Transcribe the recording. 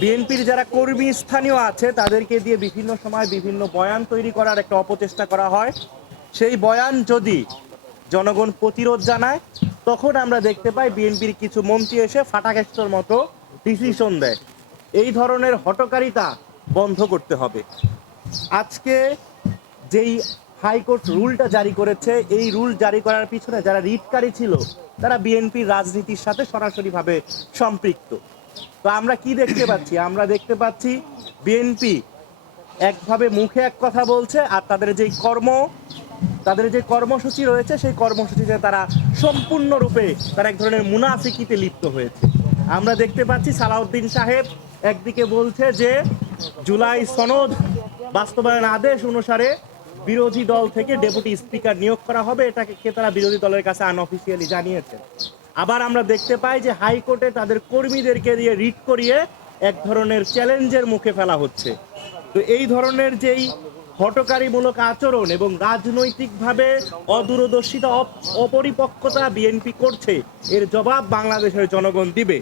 বিএনপির যারা কর্মী স্থানীয় আছে তাদেরকে দিয়ে বিভিন্ন সময় বিভিন্ন বয়ান তৈরি করার একটা অপচেষ্টা করা হয়। সেই বয়ান যদি জনগণ প্রতিরোধ জানায় তখন আমরা দেখতে পাই বিএনপির কিছু মন্ত্রী এসে ফাটাকেষ্টর মতো ডিসিশন দেয়। এই ধরনের হঠকারিতা বন্ধ করতে হবে। আজকে যেই হাইকোর্ট রুলটা জারি করেছে, এই রুল জারি করার পিছনে যারা রিটকারী ছিল তারা বিএনপির রাজনীতির সাথে সরাসরিভাবে সম্পৃক্ত। তো আমরা কি দেখতে পাচ্ছি? আমরা দেখতে পাচ্ছি বিএনপি একভাবে মুখে এক কথা বলছে, আর তাদের যে কর্মসূচি রয়েছে সেই কর্মসূচিতে তারা সম্পূর্ণরূপে তারা এক ধরনের মুনাফিকিতে লিপ্ত হয়েছে। আমরা দেখতে পাচ্ছি সালাউদ্দিন সাহেব একদিকে বলছে যে জুলাই সনদ বাস্তবায়ন আদেশ অনুসারে বিরোধী দল থেকে ডেপুটি স্পিকার নিয়োগ করা হবে, এটাকে তারা বিরোধী দলের কাছে আনঅফিসিয়ালি জানিয়েছে। আবার আমরা দেখতে পাই যে হাইকোর্টে তাদের কর্মীদেরকে দিয়ে রিট করিয়ে এক ধরনের চ্যালেঞ্জের মুখে ফেলা হচ্ছে। তো এই ধরনের যেই হঠকারীমূলক আচরণ এবং রাজনৈতিকভাবে অদূরদর্শিতা অপরিপক্কতা বিএনপি করছে, এর জবাব বাংলাদেশের জনগণ দিবে।